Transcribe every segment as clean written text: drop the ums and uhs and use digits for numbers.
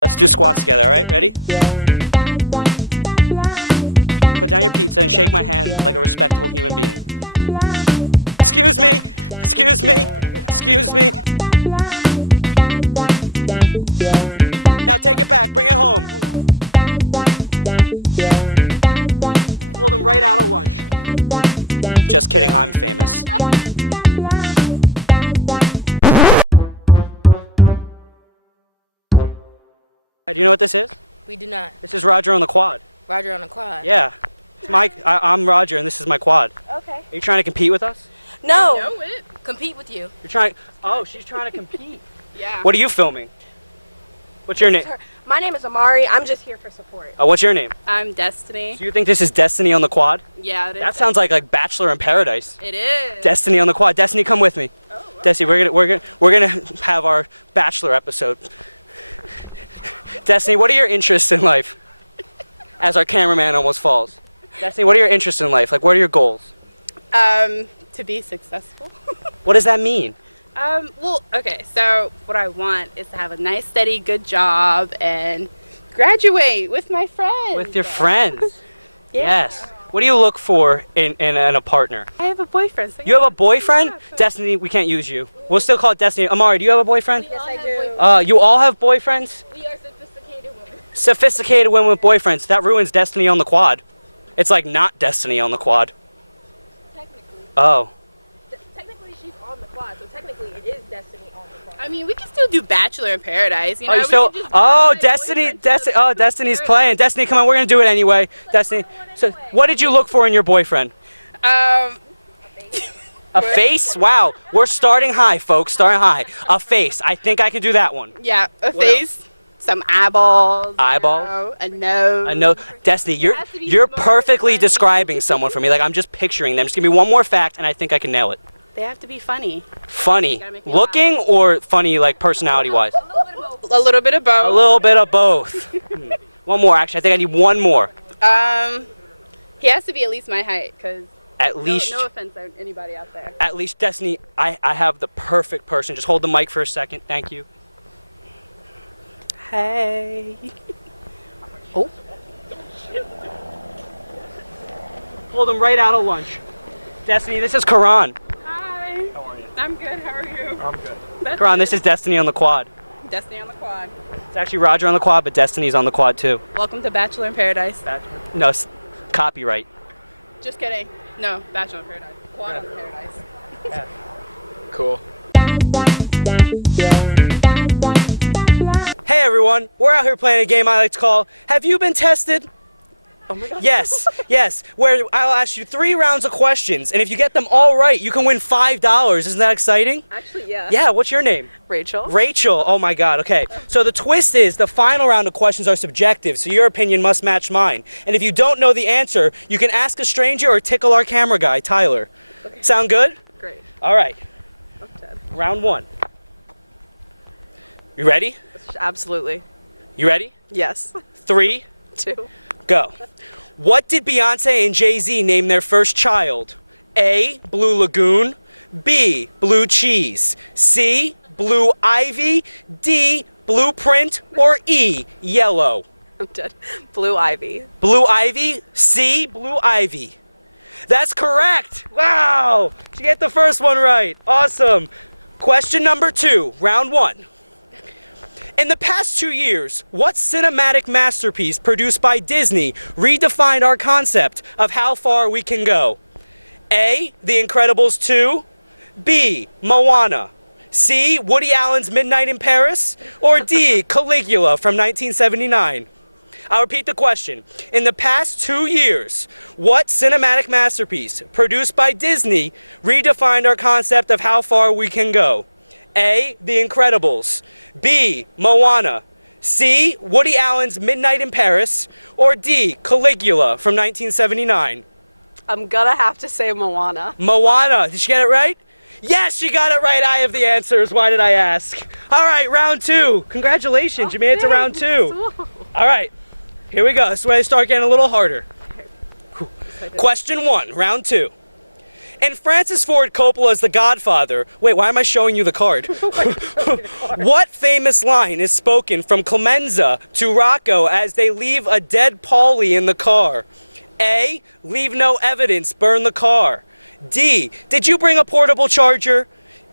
Let's do squats together, all right? Ready? Put down your pizza and shake my hand like a respectable human being. Excuse me, excuse me, excuse me. Now take it back, bring it home. Hold them right out of lunch. Just kidding, I'm famous. Do you know what this is? We do not. This is Roger on the quad. Roger on the quad. Yeah. It's I'm Roger and this is my quad. Okay. Are you trying to compete with us? No. I know it. Compete with you. You're trying. Oh, she's trying to compete. Yeah. What are you filming? What's your name? My name is Amari. I'm just here for support. Oh, what's your name? I'm Destiny. Do you think this is Destiny on the quad? Yeah, it is. That sounds like Bachelor in Paradise. It is. Destiny on the quad. Destiny, come with me. Oh, wow. Destiny, we're gonna have our Bachelor episode. Destiny, what are your interests in life? As our cameraman almost falls. Destiny, what are your interests in life? Like, what are your goals? To be successful. What does that mean? Well, okay, so what I want is to have a nice, steady, good job and graduate with my friends. With your friends. Yeah. Yes. What do you look for in a partner? I have a boyfriend. So You have a boyfriend? Destiny, we can't use you. We'll still call it Destiny. Amari, do you have a boyfriend? Yes, I do. You all have boyfriends? We are sophisticated women. Sophisticated women with boyfriends. That ruins Destiny on the quad. It's like not Destiny on the quad. Technically. Oh. Technically, she's on the quad, so technically it is Destiny on the quad. I mean, we can still do Bachelor in Paradise. You know, Oh, you we still? can just Oh, like Destiny. boyfriends Destiny. to Oh, Destiny's Paradise. playing. Destiny, come on. We're gonna do it anyway. Destiny. So, what did you look for in your boyfriend? A face? Wow. We're starting high, folks. Starting high. A face. I think I can do that one. Yeah, a What face, some eyeballs. Eyeballs? A nose. I know, Destiny. You're has to be you're smart, perfectly funny. describing someone for me. Like I'm just picturing them. Just give me one more fact, and I think I can nail it. They have to be funny. Funny, Gotta make me looking or funny like personality-wise? A little bit of both. A little bit of both. One more, actually. I think I need one more. He has to be at least my height, because At least. no offense to anybody out there. At least, Destiny, I have the perfect person. Just hold the mic for a second. Thank you. Hey. Oh. Hold him right out of lunch. Destiny, this is Karan. Hi. How are you? I'm good. How are you? I'm good. That's Karan, this is Destiny on the quad. Destiny on the quad. It's actually Roger on the quad, but Destiny's on the quad too. Welcome to Bachelor in Paradise. No, copyright. Just kidding. No, Bachelor in Paradise. Quad on Paradise. Cool. Hey everyone, we're out here playing a game I like to call Have You Been Tested? Oh my god. Yes, yes, where I'll ask you 3 rounds of questions, and if you get them all right, you can win $5. Isn't that exciting? Actually, yeah. Yeah, what's your name? Rachel. Rachel, oh my god, okay. So the twist is the final round of questions are subjective, so your opinion must match mine. And if you don't know the answer, you can ask a stranger or tickle our camera guy, Tyler. Okay. Sound good? Great. All right, Up 10. round 1. You ready? Absolutely. You ready? Yes. 3, 2. go. What did Beyonce and Jay-Z name their first child? A, Blue Lagoon, B, Blue Cheese, C, Blue Ivy, D, Blueprint, or E, Yellow? I'm dead. Blue Ivy. Blue Ivy, C, Blue Ivy. That's correct. Wow. Did you get the first one right? Awesome. Question number 2, round 1. In the past 2 years, what cinematic masterpiece produced by Disney redefined our concept of how far we can go? A, The Incredibles 2, B, Moana, C, Woody Allen's Midnight in Paris, or D, Caligula from 1979? I'll repeat the question. In the past 2 years, what cinematic masterpiece produced by Disney redefined our concept of how far we can go? A, The Incredibles, B, Moana, C, Woody Allen's Midnight in Paris, or D, Caligula from 1979? I'm gonna have to say Moana. Moana, did she get it right? Yes, she got it right. I have the answers. Why did I ask? All right, round 2. Congratulations, you made it to round 2. All right, here we go. This is where they start getting a little harder. Question 1, round 2. In Francis Ford Coppola's The Godfather, wait, why am I showing you the card? What famous line is spoken from Clemenza to Rocco as they leave a dead Paulie in the car? A, leave no evidence, burn the car. D, did you bring a portable charger?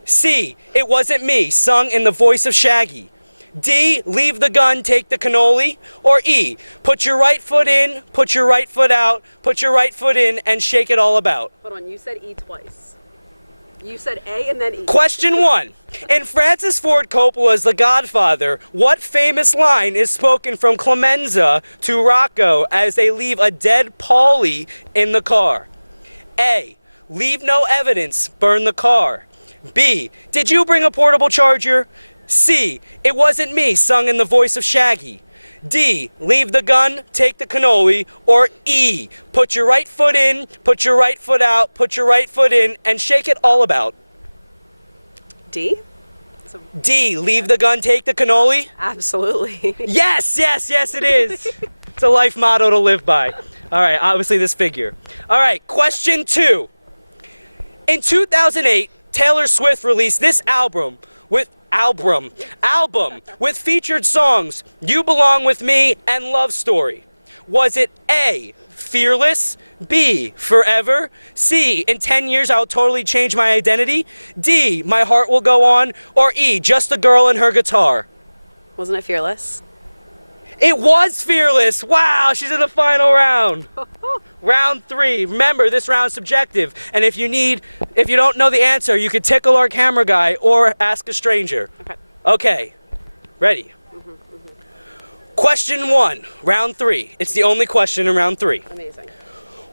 C, it wasn't me, sung in the voice of Shaggy. D, leave the gun, take the cannoli. Or E, put your right foot in, put your right foot out, put your right foot in, and shake it all about. Hold on, you said E twice. You said A and then E. Question 1. In Francis Ford Coppola's The Godfather, what famous line is spoken from Clemenza to Rocco as they leave a dead Paulie in the car? A, leave no evidence, burn the car. B, did you bring a portable charger? C, it wasn't me, sung in the voice of Shaggy. D, leave the gun, take the cannoli. Or E, put your right foot in, put your right foot out, put your right foot in, and shake it all about. D? D, leave the gun, take the cannoli. Absolutely. Yes, it is. It's a life motto to live by. All right, obviously this figure. All right, question 2. In 2008, Taylor Swift released this album with featured songs You Belong With Me and Love Story. Was it A, Fearless, B, Forever, C, in 10 years I'll totally change my identity, D, My Heart Will Go On, or E, Just a Girl and Her Guitar? Wasn't it Fearless? It was Fearless. Wow, she's in the final round. Round 3. Remember, this round's subjective. And if you don't know the answer, you could tickle our camera guy or ask a stranger. Okay. Ready? Question 1, round 3. It's the only question in round 3. Amazing.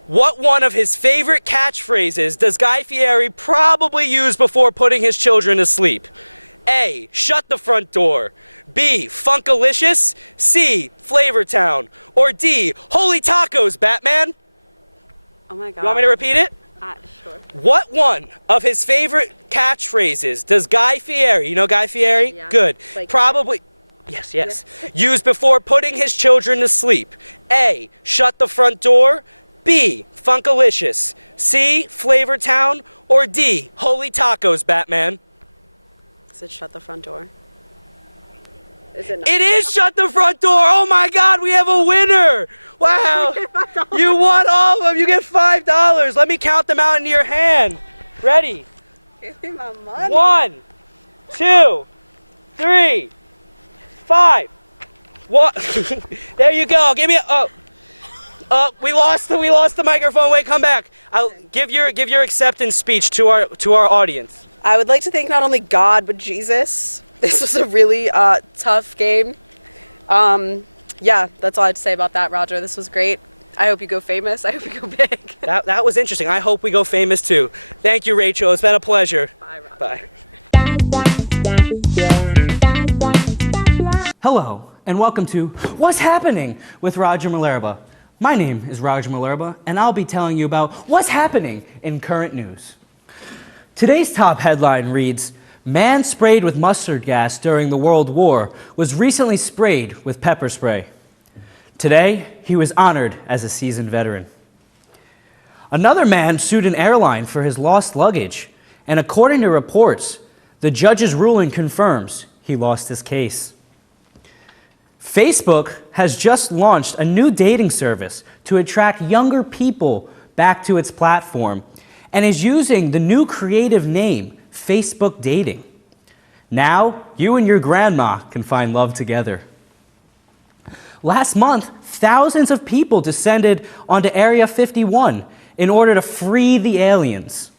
What one of his favorite catchphrases does Guy Fieri probably use before putting his children to sleep? A, shut the front door. B, Funkalicious. C, Flavortown. Or D, holy tacos, Batman. Oh my God. You want me to repeat it? Sure. What one of his favorite catchphrases does Guy Fieri, you know Guy Fieri? Yeah. Good. Like Probably, yes. Use before putting his children to sleep? A, shut the front door. B, Funkalicious. C, Flavortown. Or D, holy tacos, Batman. Is it shut the front door? Is it not? It is shut the front door. Oh my God, we have a winner. Wow. You won all of them. You get $5. Let me count them out into your hand. Ready? Give me my money. 1, 2, 3, 5. What? There you go. Give me a. We lost the microphone. Wait, come back. I'll give your acceptance speech to our audience. I would like to thank not only God, but Jesus. This was a really tough game. Yeah, that's all I have to say about that, Roger. This was great. I hope you go famous. I hope you go big. That was interesting. I hope we go famous too. Thank you, Rachel. It's been a pleasure. Bye, Roger. Bye. Hello, and welcome to What's Happening with Roger Malerba. My name is Roger Malerba, and I'll be telling you about what's happening in current news. Today's top headline reads, Man sprayed with mustard gas during the World War was recently sprayed with pepper spray. Today, he was honored as a seasoned veteran. Another man sued an airline for his lost luggage, and according to reports, the judge's ruling confirms he lost his case. Facebook has just launched a new dating service to attract younger people back to its platform and is using the new creative name, Facebook Dating. Now, you and your grandma can find love together. Last month, thousands of people descended onto Area 51 in order to free the aliens.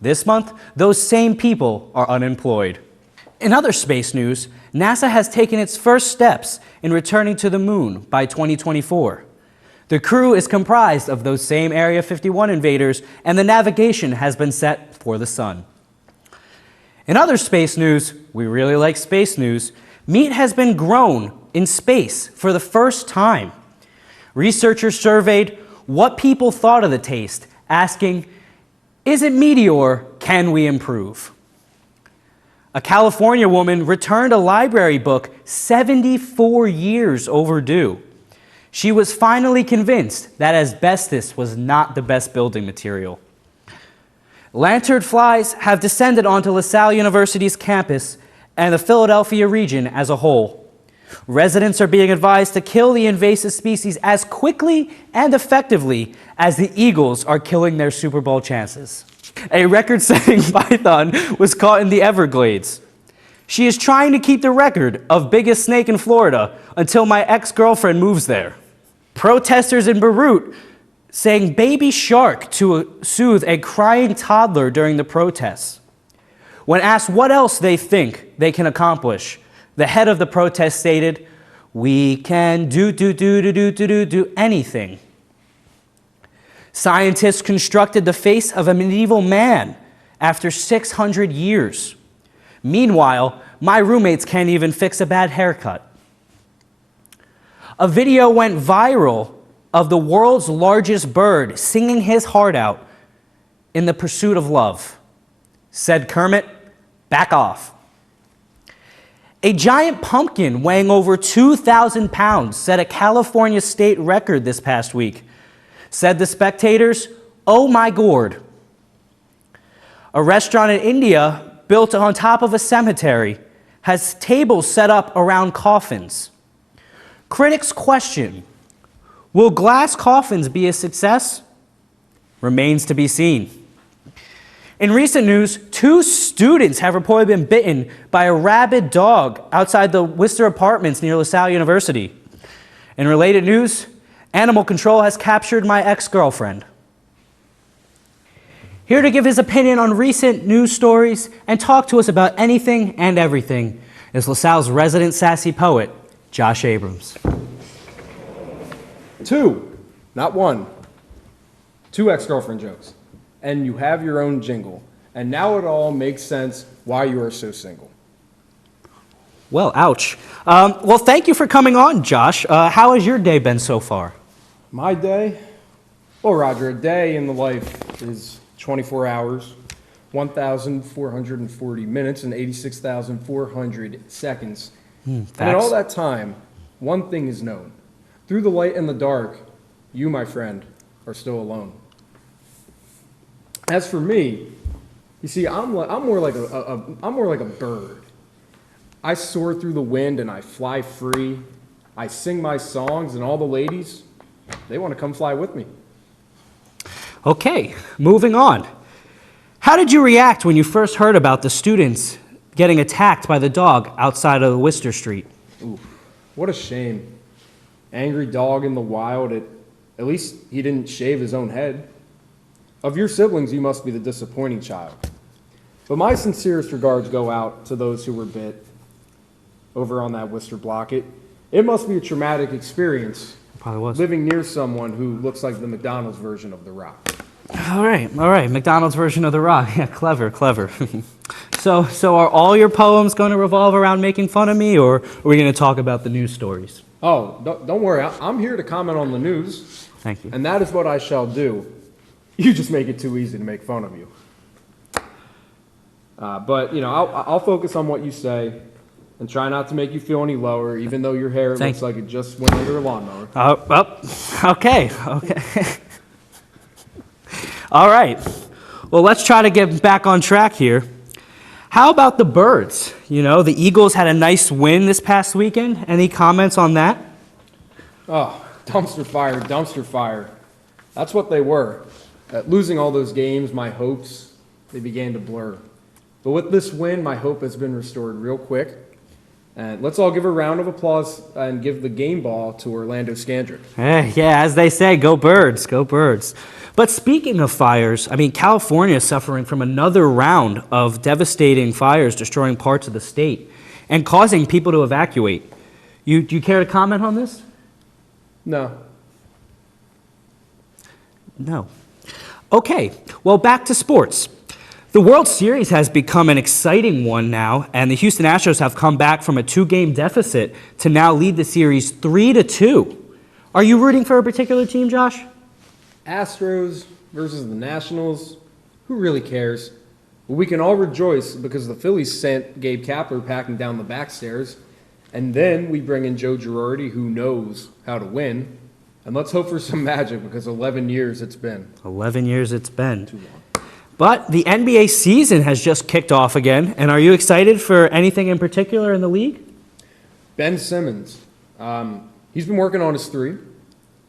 This month, those same people are unemployed. In other space news, NASA has taken its first steps in returning to the moon by 2024. The crew is comprised of those same Area 51 invaders, and the navigation has been set for the sun. In other space news, we really like space news, meat has been grown in space for the first time. Researchers surveyed what people thought of the taste, asking, is it meaty or can we improve? A California woman returned a library book 74 years overdue. She was finally convinced that asbestos was not the best building material. Lanternflies have descended onto LaSalle University's campus and the Philadelphia region as a whole. Residents are being advised to kill the invasive species as quickly and effectively as the Eagles are killing their Super Bowl chances. A record-setting python was caught in the Everglades. She is trying to keep the record of biggest snake in Florida until my ex-girlfriend moves there. Protesters in Beirut sang Baby Shark to soothe a crying toddler during the protests. When asked what else they think they can accomplish, the head of the protest stated, "We can do anything." Scientists constructed the face of a medieval man after 600 years. Meanwhile, my roommates can't even fix a bad haircut. A video went viral of the world's largest bird singing his heart out in the pursuit of love. Said Kermit, "Back off." A giant pumpkin weighing over 2,000 pounds set a California state record this past week. Said the spectators, "Oh my gourd." A restaurant in India built on top of a cemetery has tables set up around coffins. Critics question, will glass coffins be a success? Remains to be seen. In recent news, 2 students have reportedly been bitten by a rabid dog outside the Worcester apartments near LaSalle University. In related news, animal control has captured my ex-girlfriend. Here to give his opinion on recent news stories and talk to us about anything and everything is LaSalle's resident sassy poet, Josh Abrams. 2, not 1. 2 ex-girlfriend jokes. And you have your own jingle. And now it all makes sense why you are so single. Well, ouch. Well, thank you for coming on, Josh. How has your day been so far? My day? Well, Roger, a day in the life is 24 hours, 1,440 minutes, and 86,400 seconds. And in all that time, one thing is known. Through the light and the dark, you, my friend, are still alone. As for me, you see, I'm more like a bird. I soar through the wind and I fly free. I sing my songs, and all the ladies, they want to come fly with me. Okay, moving on. How did you react when you first heard about the students getting attacked by the dog outside of Worcester Street? Ooh, what a shame. Angry dog in the wild. At least he didn't shave his own head. Of your siblings, you must be the disappointing child. But my sincerest regards go out to those who were bit over on that Worcester block. It must be a traumatic experience. Probably was. Living near someone who looks like the McDonald's version of The Rock. All right. McDonald's version of The Rock. Yeah, clever. So are all your poems going to revolve around making fun of me, or are we going to talk about the news stories? Oh, don't worry. I'm here to comment on the news. Thank you. And that is what I shall do. You just make it too easy to make fun of you. But, I'll focus on what you say and try not to make you feel any lower, even though your hair looks like it just went under a lawnmower. Okay. All right. Well, let's try to get back on track here. How about the birds? The Eagles had a nice win this past weekend. Any comments on that? Oh, dumpster fire. That's what they were. Losing all those games, my hopes, they began to blur. But with this win, my hope has been restored real quick. And let's all give a round of applause and give the game ball to Orlando Scandrick. Yeah, as they say, go birds, go birds. But speaking of fires, California is suffering from another round of devastating fires destroying parts of the state and causing people to evacuate. Do you care to comment on this? No. No. Okay, well, back to sports. The World Series has become an exciting one now, and the Houston Astros have come back from a 2-game deficit to now lead the series 3-2. Are you rooting for a particular team, Josh? Astros versus the Nationals, who really cares? Well, we can all rejoice because the Phillies sent Gabe Kapler packing down the back stairs, and then we bring in Joe Girardi, who knows how to win. And let's hope for some magic because 11 years it's been. 11 years it's been. Too long. But the NBA season has just kicked off again, and are you excited for anything in particular in the league? Ben Simmons, he's been working on his three.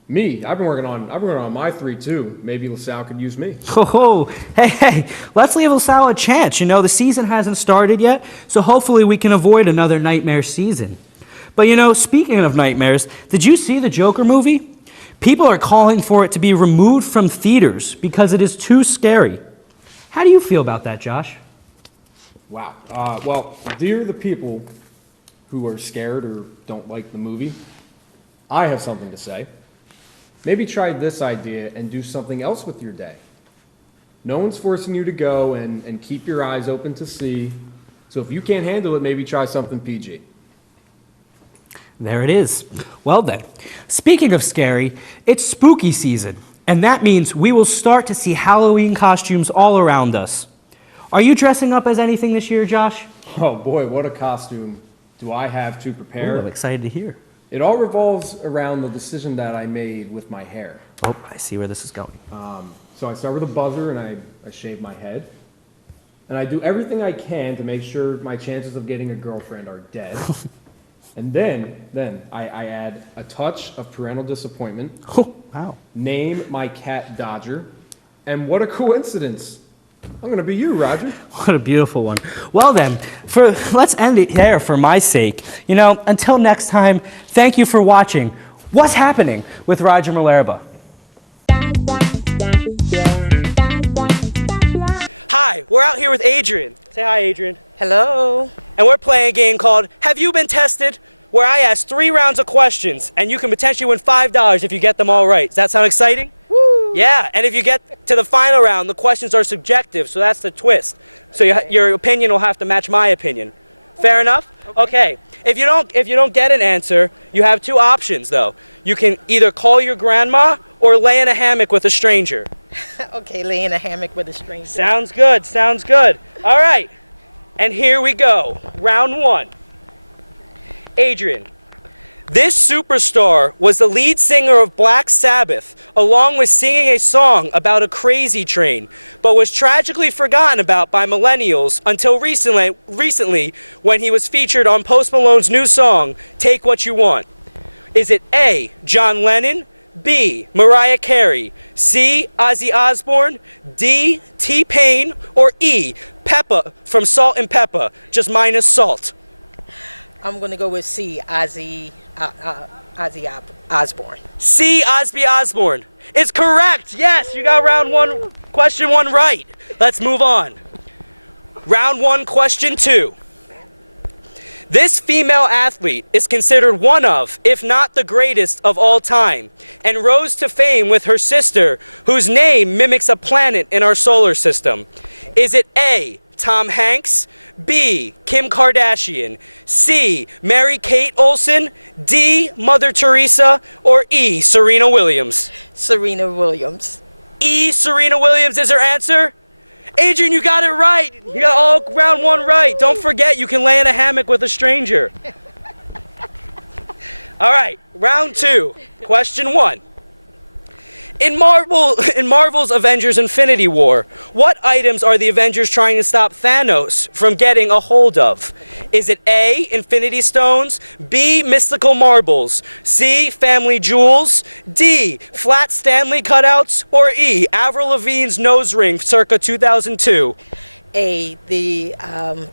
Me, I've been working on my three too. Maybe LaSalle could use me. Oh, hey, let's leave LaSalle a chance. You know, the season hasn't started yet, so hopefully we can avoid another nightmare season. But you know, speaking of nightmares, did you see the Joker movie? People are calling for it to be removed from theaters because it is too scary. How do you feel about that, Josh? Wow. Well, dear the people who are scared or don't like the movie, I have something to say. Maybe try this idea and do something else with your day. No one's forcing you to go and keep your eyes open to see. So if you can't handle it, maybe try something PG. There it is. Well then, speaking of scary, it's spooky season, and that means we will start to see Halloween costumes all around us. Are you dressing up as anything this year, Josh? Oh boy, what a costume do I have to prepare. Ooh, I'm excited to hear. It all revolves around the decision that I made with my hair. Oh, I see where this is going. So I start with a buzzer and I shave my head. And I do everything I can to make sure my chances of getting a girlfriend are dead. And then I add a touch of parental disappointment. Oh, wow. Name my cat Dodger. And what a coincidence. I'm going to be you, Roger. What a beautiful one. Well then, let's end it there for my sake. You know, until next time, thank you for watching What's Happening with Roger Malerba. Hi, we're out here with Adrian. Say hi, Adrian. Hello. And we're playing a game called Have You Been Tested? Where I ask 3 rounds of questions, and you can potentially win $5 if you get them all right. Does that sound exciting? Woo. Yeah, and if you get to the final round, the questions are subjective, so that's the twist. So your opinion will have to match my opinion. Fair enough? Okay. If you don't get an answer, you have 2 options though. You can either call your grandma or lay in a hammock with a stranger. Okay, lay in a hammock with a stranger. Sounds good. Sounds good. All right. And here we go. Round 1. Adrian, this superstar was the lead singer of Black Sabbath, along with singing a song about a crazy train, but was tragically forgotten about by millennials until recently when he was featured on Post Malone's new song, Take What You Want. Is it A, John Lennon, B, Mariah Carey, C, Ozzy Osbourne, D, T-Pain, or E, Peppa from Salt and Peppa, just minus salt? I'm gonna go with C, Ozzy Osbourne. C, Ozzy Osbourne. It's correct. Yes, you got round 1, question 1 right. Let's move on. Round 1, question 2. This female athlete is considered one of, if not the greatest of all time, and rose to fame with her sister, whose name mimics a planet in our solar system. Is it A, Tom Hanks, B, Kim Kardashian, C, Mary-Kate Olsen, D, Mother Teresa, or E, Serena Williams? Serena Williams. E, Serena Williams is her answer? Adrian, you got it right. You got all round 1 right. Don't forget, you can lay in a hammock with a stranger. All right, round 2, question 1. In Marvel's Avengers Infinity War, what items are the Avengers trying to stop Thanos from getting a hold of? Is it A, Infinity Stones, B, mystical marbles, C, family jewels, D, flat Stanley cutouts, or E, Avril Lavigne's nose ring circa 2002? A, the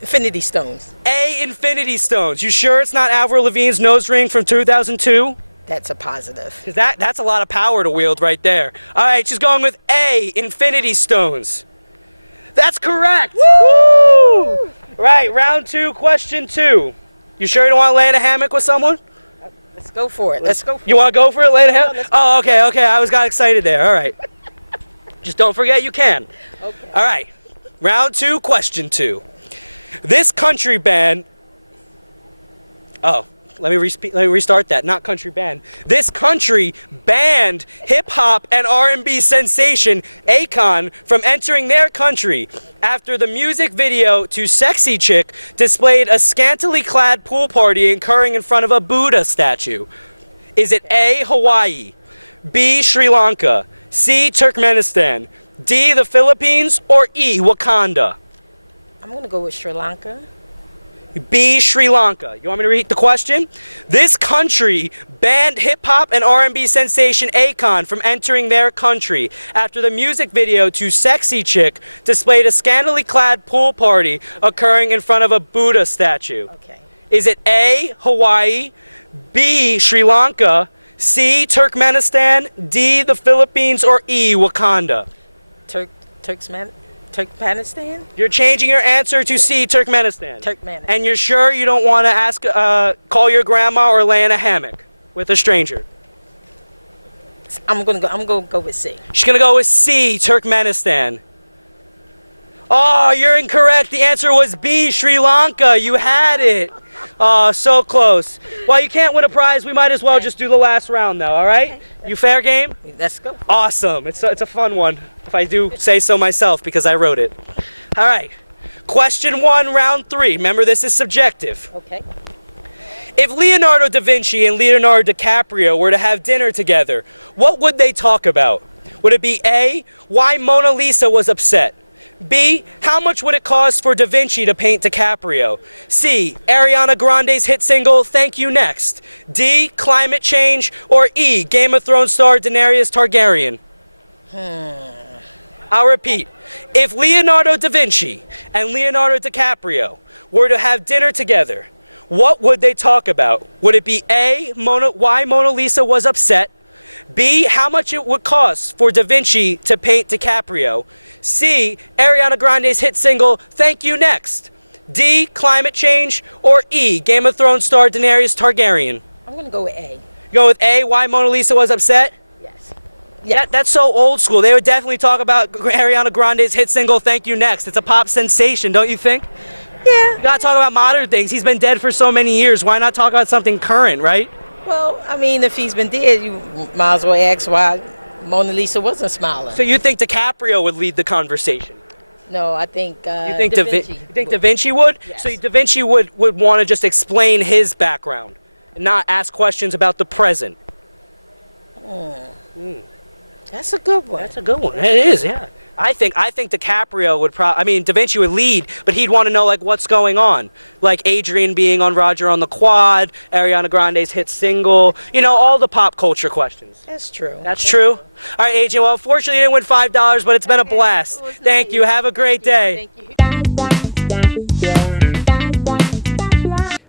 Infinity Stones. A, Infinity Stones. You sure it's not Avril Lavigne's nose ring from 2002? That's a positive. Because that's a lot of power to wield right there. All right, she's going with A, Infinity Stones. That's correct. Woo! Right, round 2, question 2. You sure you don't want to lay in a hammock with someone? Let's go for it. Let's go for You want to go for it, lay in a hammock? let's Oh, okay. I got excited there. All right. Just don't forget you can. Okay. All right, round 2, question 2. This country band... Oh. Let me restart that. Not country band. This country banned hip-hop and R&B sensation Akon from entering their country after the music video to Sexy Chick displayed a scantily clad pool party occurring in front of a Buddha statue. Is it A, Hawaii, B, Sri Lanka, C, Turkmenistan, D, the Philippines, or E, Wakanda? I'm gonna go with Sri Lanka. B, Sri Lanka. You want me to repeat the question? This country banned hip-hop and R&B sensation Akon from entering their country after the music video to Sexy Chick displayed a scantily clad pool party occurring in front of a Buddha statue. Okay. Is it A, Hawaii, B, Sri Lanka, C, Turkmenistan, D, the Philippines, or E, Wakanda? Turkmenistan? You're changing your answer to C, Turkmenistan. Turkmenistan. And you're sure you don't want to ask, call your grandma or lay in a hammock with a stranger? I'm gonna go with C. She's gonna go with C, Turkmenistan. Oh, you're incorrect. The answer was B, Sri Lanka. You had it. Oh, so close. Well, you can't win a prize. We might as well just do the last round, though. All right? You fair game? Let's go. Awesome. It's a fun one, if I do say so myself, because I wrote it. All right. Question 1, round 3. Remember, this is subjective. Okay. If Leonardo da Vinci and Leonardo DiCaprio were to have dinner together, what would they talk about? Would it be A, why Mona Lisa was upset? B, how much would it cost for Da Vinci to paint DiCaprio? C, Ariana Grande's hit single, Thank You Next. D, climate change. Or E, Game of Thrones star Daenerys Targaryen. I'll repeat. If Leonardo da Vinci and Leonardo DiCaprio were to have dinner together, what would they talk about? Would it be A, why Mona Lisa was upset? B, how much it would cost for Da Vinci to paint DiCaprio? C, Ariana Grande's hit single, Thank You Next. D, climate change. Or E, Game of Thrones star Daenerys Targaryen. I'm gonna go with A. Go with A, why Mona Lisa was upset? Yes. That's so old school. They would definitely talk about Ariana Grande's hit single, Thank You Next. It's a pop sensation, don't you think? Yeah. You gotta talk about modern things. He's been dead for so many years. Why not talk about something current, right? Well, I mean, if he's been dead, you might as well ask why Mona Lisa wasn't smiling. So you think DiCaprio would lead the conversation? No, I think You think Da Vinci. You think Da Vinci would? Yes. So Da Vinci would want to just explain his background and not ask questions about the present. That's a good one. That's a good one. It is, yeah. I think DiCaprio would Da Vinci would lead, but he'd want to know like what's going on. Like Adrian being on Roger on the Quad, Ariana Grande's hit single, all the pop culture questions. That's true. That's true. All right, Adrian, well, unfortunately you didn't win $5, but it's been a blast. It was Thank nice. you. Have a great day. Thank you.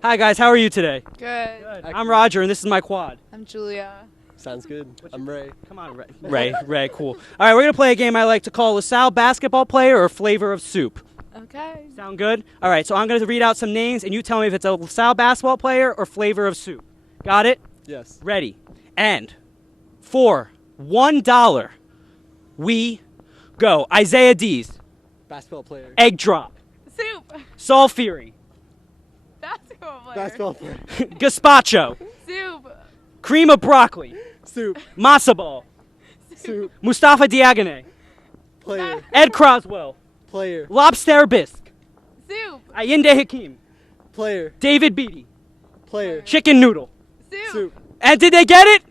Hi guys, how are you today? Good. I'm Roger and this is my quad. I'm Julia. Sounds good. I'm Ray. Come on, Ray, cool. All right, we're gonna play a game I like to call LaSalle basketball player or flavor of soup. Okay. Sound good? All right, so I'm gonna read out some names and you tell me if it's a LaSalle basketball player or flavor of soup. Got it? Yes. Ready. And for $1, we go. Isaiah Dees, Basketball player. Egg Drop, Soup. Saul Fury, Basketball player. Basketball player. Gazpacho, Soup. Cream of Broccoli, Soup. Masa Ball, Soup. Mustafa Diagne, Player. Ed Croswell, Player. Lobster Bisque, Soup. Ayinde Hakim, Player. David Beatty, Player. Chicken Noodle. Soup. Soup. And did they get it?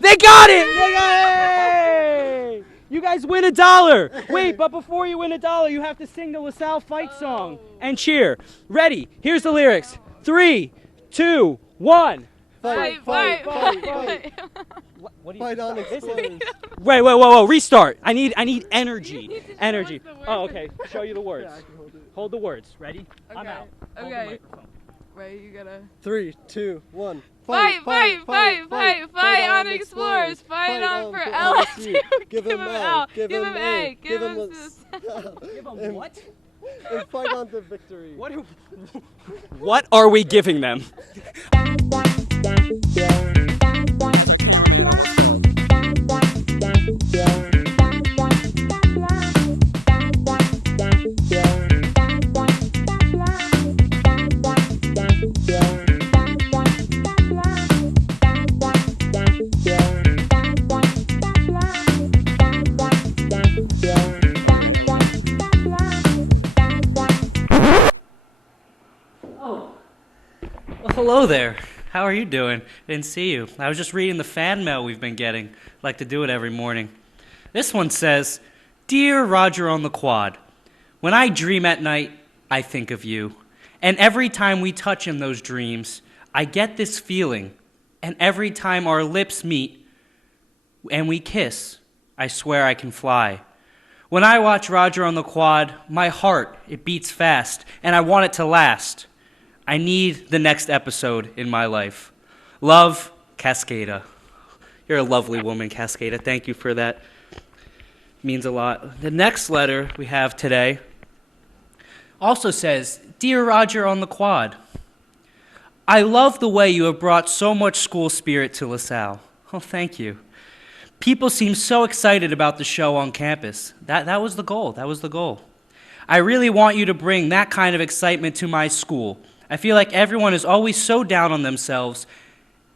They got it! Yay! You guys win $1. Wait, but before you win $1, you have to sing the LaSalle fight song and cheer. Ready? Here's the lyrics. 3, 2, 1. Fight. What do you Fight on explorers. Wait, whoa, restart. I need energy. need to show Energy. us the words. Oh, okay. Show you the words. Yeah, I can hold it. Hold the words. Ready? I'm Okay. out. Hold the Okay. microphone. Wait, you gotta. 3, 2, 1. Fight on explorers. Fight on for LSU. Give him L. Give him A. Give him Give them and, what? and fight on to victory. What are we giving them? As our cameraman almost falls. Are we ready? Are we going? Oh. Well, hello there. How are you doing? Didn't see you. I was just reading the fan mail we've been getting. Like to do it every morning. This one says, Dear Roger on the Quad, when I dream at night, I think of you. And every time we touch in those dreams, I get this feeling. And every time our lips meet and we kiss, I swear I can fly. When I watch Roger on the Quad, my heart, it beats fast, and I want it to last. I need the next episode in my life. Love, Cascada. You're a lovely woman, Cascada. Thank you for that. Means a lot. The next letter we have today also says, Dear Roger on the Quad, I love the way you have brought so much school spirit to LaSalle. Oh, thank you. People seem so excited about the show on campus. That was the goal. That was the goal. I really want you to bring that kind of excitement to my school. I feel like everyone is always so down on themselves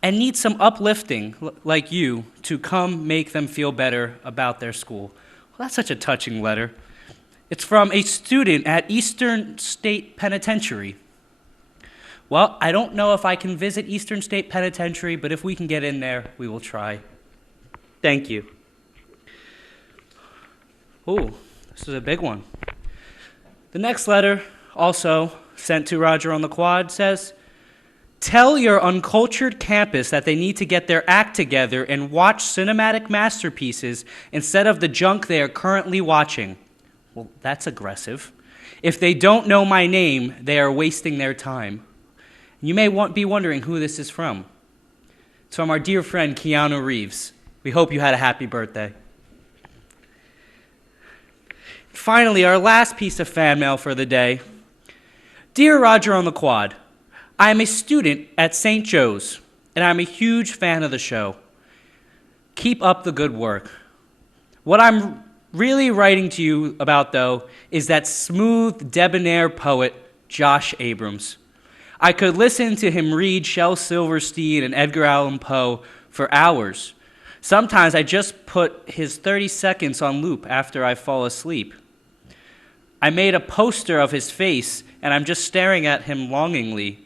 and needs some uplifting, like you, to come make them feel better about their school. Well, that's such a touching letter. It's from a student at Eastern State Penitentiary. Well, I don't know if I can visit Eastern State Penitentiary, but if we can get in there, we will try. Thank you. Oh, this is a big one. The next letter, also sent to Roger on the Quad, says, Tell your uncultured campus that they need to get their act together and watch cinematic masterpieces instead of the junk they are currently watching. Well, that's aggressive. If they don't know my name, they are wasting their time. You may be wondering who this is from. It's from our dear friend Keanu Reeves. We hope you had a happy birthday. Finally, our last piece of fan mail for the day. Dear Roger on the Quad, I am a student at St. Joe's, and I'm a huge fan of the show. Keep up the good work. What I'm really writing to you about, though, is that smooth, debonair poet, Josh Abrams. I could listen to him read Shel Silverstein and Edgar Allan Poe for hours. Sometimes I just put his 30 seconds on loop after I fall asleep. I made a poster of his face, and I'm just staring at him longingly.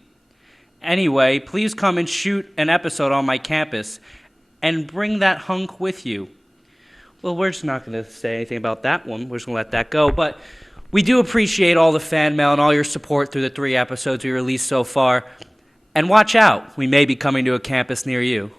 Anyway, please come and shoot an episode on my campus, and bring that hunk with you. Well, we're just not going to say anything about that one. We're just going to let that go. But we do appreciate all the fan mail and all your support through the 3 episodes we released so far. And watch out, we may be coming to a campus near you.